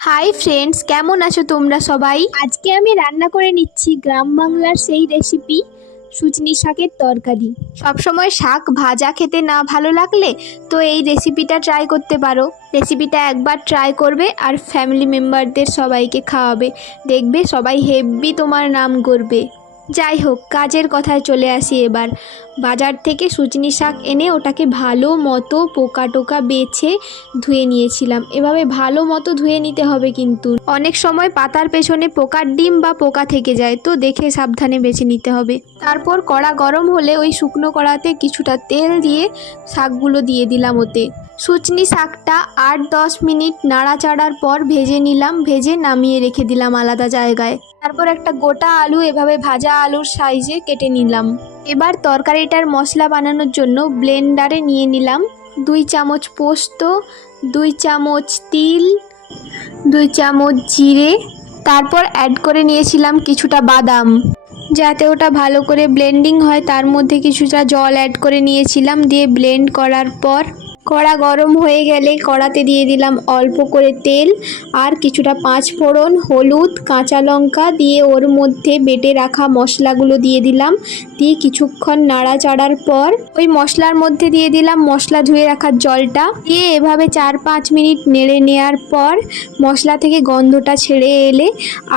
Hi friends কেমন আছো তোমরা সবাই? আজকে আমি রান্না করে নিচ্ছি গ্রাম বাংলার সেই রেসিপি সুচনি শাকের তরকারি। সবসময় শাক ভাজা খেতে না ভালো লাগলে তো এই রেসিপিটা ট্রাই করতে পারো। রেসিপিটা একবার ট্রাই করবে আর ফ্যামিলি মেম্বারদের সবাইকে খাওয়াবে। দেখবে সবাই হেভি তোমার নাম করবে। যাই হোক, কাজের কথায় চলে আসি এবার। বাজার থেকে সুচনি শাক এনে ওটাকে ভালো মতো পোকা টোকা বেছে ধুয়ে নিয়েছিলাম। এভাবে ভালো মতো ধুয়ে নিতে হবে কিন্তু। অনেক সময় পাতার পেছনে পোকার ডিম বা পোকা থেকে যায়, তো দেখে সাবধানে বেছে নিতে হবে। তারপর কড়া গরম হলে ওই শুকনো কড়াতে কিছুটা তেল দিয়ে শাকগুলো দিয়ে দিলাম ওতে। সুচনি শাকটা আট দশ মিনিট নাড়াচাড়ার পর ভেজে নিলাম, ভেজে নামিয়ে রেখে দিলাম আলাদা জায়গায়। তারপর একটা গোটা আলু, এভাবে ভাজা আলুর সাইজে কেটে নিলাম। এবার তরকারিটার মশলা বানানোর জন্য ব্লেন্ডারে নিয়ে নিলাম দুই চামচ পোস্ত, দুই চামচ তিল, দুই চামচ জিরে। তারপর অ্যাড করে নিয়েছিলাম কিছুটা বাদাম। যাতে ওটা ভালো করে ব্লেন্ডিং হয়, তার মধ্যে কিছুটা জল অ্যাড করে নিয়েছিলাম, দিয়ে ব্লেন্ড করার পর কড়া গরম হয়ে গেলে কড়াতে দিয়ে দিলাম অল্প করে তেল আর কিছুটা পাঁচ ফোড়ন, হলুদ, কাঁচা লঙ্কা দিয়ে ওর মধ্যে বেটে রাখা মশলাগুলো দিয়ে দিলাম। দিয়ে কিছুক্ষণ নাড়াচাড়ার পর ওই মশলার মধ্যে দিয়ে দিলাম মশলা ধুয়ে রাখার জলটা। দিয়ে এভাবে চার পাঁচ মিনিট নেড়ে নেওয়ার পর মশলা থেকে গন্ধটা ছেড়ে এলে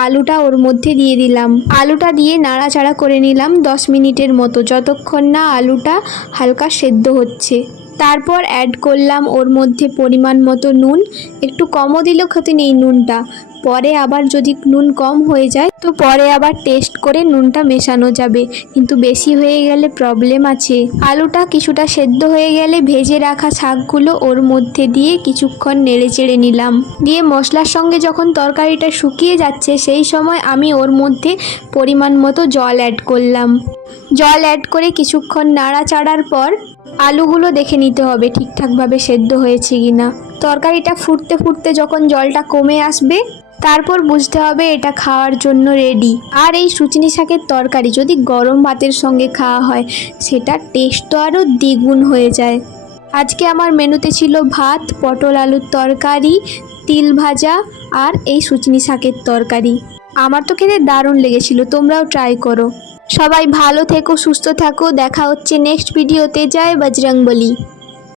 আলুটা ওর মধ্যে দিয়ে দিলাম। আলুটা দিয়ে নাড়াচাড়া করে নিলাম দশ মিনিটের মতো, যতক্ষণ না আলুটা হালকা সেদ্ধ হচ্ছে। তারপর অ্যাড করলাম ওর মধ্যে পরিমাণ মতো নুন। একটু কমও দিলেও ক্ষতি নেই নুনটা। পরে আবার যদি নুন কম হয়ে যায়, তো পরে আবার টেস্ট করে নুনটা মেশানো যাবে। কিন্তু বেশি হয়ে গেলে প্রবলেম আছে। আলুটা কিছুটা সেদ্ধ হয়ে গেলে ভেজে রাখা শাকগুলো ওর মধ্যে দিয়ে কিছুক্ষণ নেড়ে চেড়ে নিলাম। দিয়ে মশলার সঙ্গে যখন তরকারিটা শুকিয়ে যাচ্ছে, সেই সময় আমি ওর মধ্যে পরিমাণ মতো জল অ্যাড করলাম। জল অ্যাড করে কিছুক্ষণ নাড়াচাড়ার পর আলুগুলো দেখে নিতে হবে ঠিকঠাকভাবে সেদ্ধ হয়েছে কি না। তরকারিটা ফুটতে ফুটতে যখন জলটা কমে আসবে, তারপর বুঝতে হবে এটা খাওয়ার জন্য রেডি আর এই সুচিনি শাকের তরকারি যদি গরম ভাতের সঙ্গে খাওয়া হয় সেটা টেস্ট তো আরও দ্বিগুণ হয়ে যায়। আজকে আমার মেনুতে ছিল ভাত, পটল আলুর তরকারি, তিল ভাজা আর এই সুচিনি শাকের তরকারি। আমার তো খেতে দারুণ লেগেছিল, তোমরাও ট্রাই করো। সবাই ভালো থেকো সুস্থ থাকো। দেখা হচ্ছে নেক্সট ভিডিওতে জয় বজরংবলী।